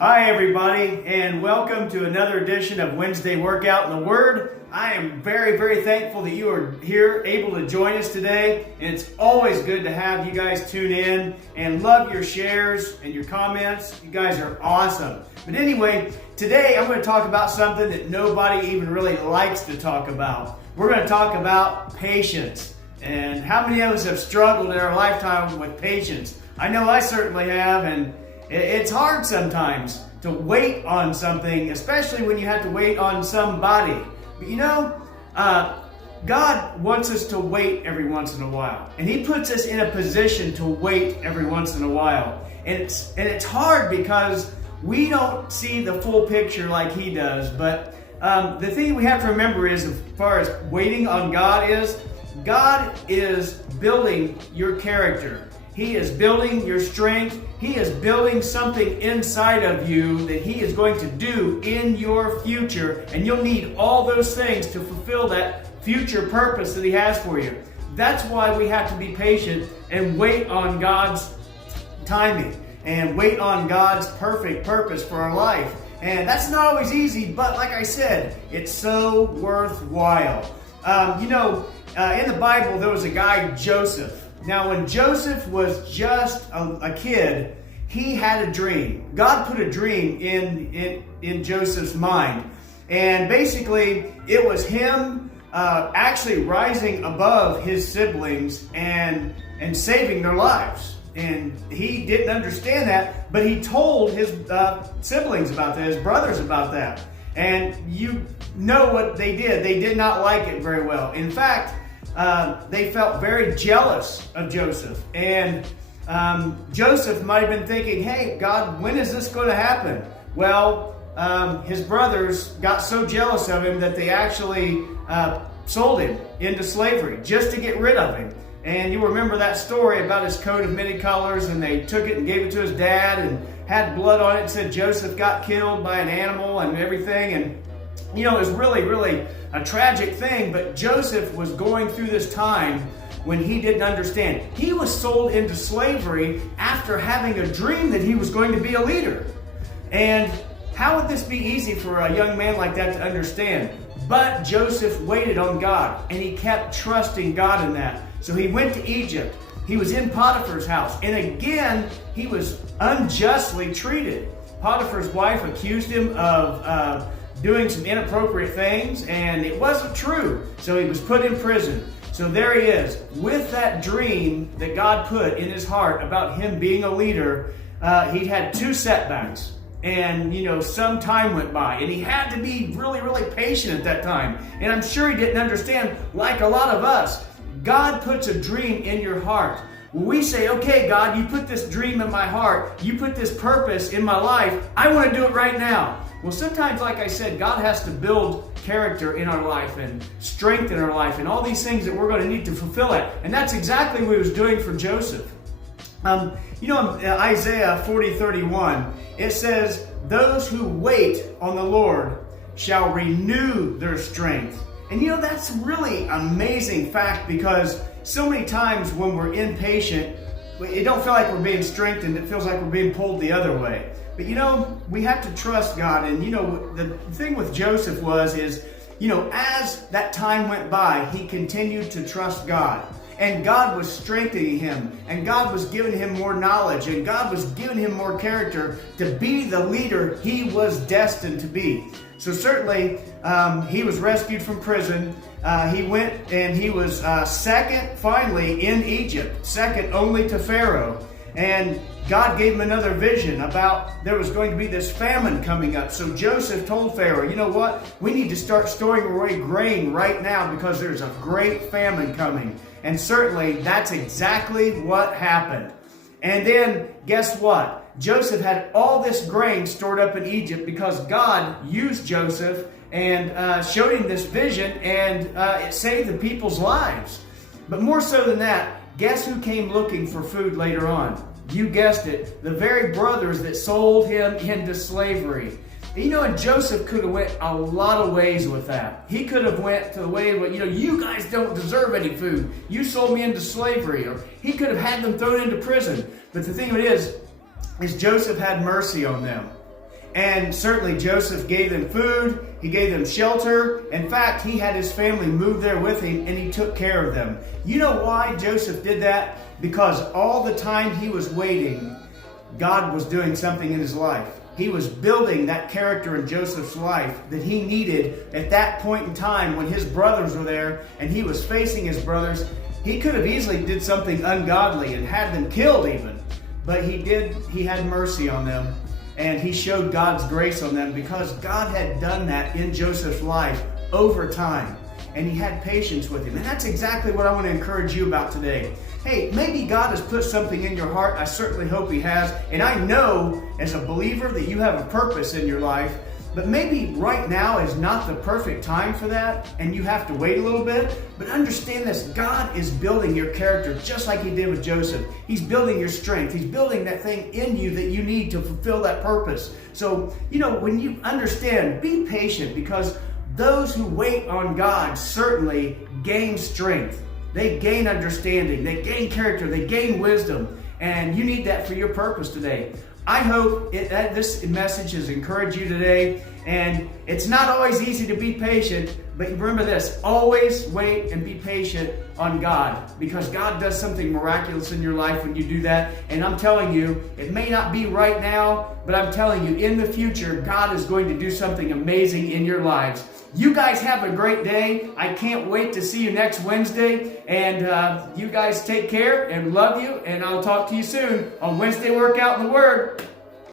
Hi everybody, and welcome to another edition of Wednesday Workout in the Word. I am very thankful that you are here able to join us today, and it's always good to have you guys tune in and love your shares and your comments. You guys are awesome. But anyway, today I'm going to talk about something that nobody even really likes to talk about. We're going to talk about patience. And how many of us have struggled in our lifetime with patience? I know I certainly have, and it's hard sometimes to wait on something, especially when you have to wait on somebody. But you know, God wants us to wait every once in a while. And He puts us in a position to wait every once in a while. And it's hard because we don't see the full picture like He does. But the thing we have to remember is, as far as waiting on God is building your character. He is building your strength. He is building something inside of you that He is going to do in your future. And you'll need all those things to fulfill that future purpose that He has for you. That's why we have to be patient and wait on God's timing and wait on God's perfect purpose for our life. And that's not always easy, but like I said, it's so worthwhile. In the Bible, there was a guy, Joseph. Now, when Joseph was just a kid, he had a dream. God put a dream in Joseph's mind. And basically, it was him actually rising above his siblings and saving their lives. And he didn't understand that, but he told his siblings about that, his brothers about that. And you know what they did. They did not like it very well. In fact, they felt very jealous of Joseph. And Joseph might have been thinking, hey, God, when is this going to happen? Well, his brothers got so jealous of him that they actually sold him into slavery just to get rid of him. And you remember that story about his coat of many colors, and they took it and gave it to his dad and had blood on it and said Joseph got killed by an animal and everything. And you know, it was really a tragic thing, but Joseph was going through this time when he didn't understand. He was sold into slavery after having a dream that he was going to be a leader. And how would this be easy for a young man like that to understand? But Joseph waited on God, and he kept trusting God in that. So he went to Egypt. He was in Potiphar's house, and again, he was unjustly treated. Potiphar's wife accused him of doing some inappropriate things, and it wasn't true. So he was put in prison. So there he is, with that dream that God put in his heart about him being a leader. He'd had 2 setbacks, and some time went by, and he had to be really patient at that time. And I'm sure he didn't understand, like a lot of us. God puts a dream in your heart. When we say, okay, God, you put this dream in my heart, you put this purpose in my life, I want to do it right now. Well, sometimes, like I said, God has to build character in our life and strength in our life and all these things that we're going to need to fulfill it. And that's exactly what He was doing for Joseph. In Isaiah 40:31, it says, those who wait on the Lord shall renew their strength. And that's really amazing fact, because so many times when we're impatient, it don't feel like we're being strengthened. It feels like we're being pulled the other way. But we have to trust God. And the thing with Joseph is as that time went by, he continued to trust God. And God was strengthening him, and God was giving him more knowledge, and God was giving him more character to be the leader he was destined to be. So certainly, he was rescued from prison. He went and he was second, finally, in Egypt, second only to Pharaoh. And God gave him another vision about there was going to be this famine coming up. So Joseph told Pharaoh, you know what? We need to start storing away grain right now because there's a great famine coming. And certainly that's exactly what happened. And then guess what? Joseph had all this grain stored up in Egypt because God used Joseph and showed him this vision, and it saved the people's lives. But more so than that, guess who came looking for food later on? You guessed it, the very brothers that sold him into slavery. And Joseph could have went a lot of ways with that. He could have went to the way of, you guys don't deserve any food. You sold me into slavery. Or he could have had them thrown into prison. But the thing of it is Joseph had mercy on them. And certainly Joseph gave them food, he gave them shelter. In fact, he had his family move there with him and he took care of them. You know why Joseph did that? Because all the time he was waiting, God was doing something in his life. He was building that character in Joseph's life that he needed at that point in time when his brothers were there and he was facing his brothers. He could have easily did something ungodly and had them killed even. But he had mercy on them. And he showed God's grace on them because God had done that in Joseph's life over time. And he had patience with him. And that's exactly what I want to encourage you about today. Hey, maybe God has put something in your heart. I certainly hope he has. And I know as a believer that you have a purpose in your life. But maybe right now is not the perfect time for that, and you have to wait a little bit. But understand this, God is building your character just like he did with Joseph. He's building your strength. He's building that thing in you that you need to fulfill that purpose. So, when you understand, be patient, because those who wait on God certainly gain strength. They gain understanding. They gain character. They gain wisdom. And you need that for your purpose today. I hope that this message has encouraged you today. And it's not always easy to be patient, but remember this, always wait and be patient on God, because God does something miraculous in your life when you do that. And I'm telling you, it may not be right now, but I'm telling you, in the future, God is going to do something amazing in your lives. You guys have a great day. I can't wait to see you next Wednesday. And you guys take care and love you. And I'll talk to you soon on Wednesday Workout in the Word.